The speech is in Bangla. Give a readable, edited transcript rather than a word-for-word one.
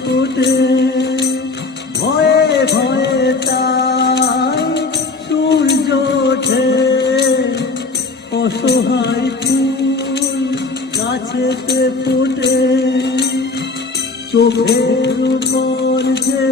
ফোটে ভয়ে ভয়ে তাই সূর্য ওঠে অসহায় ফুল গাছেতে ফোটে চোখের উপর যে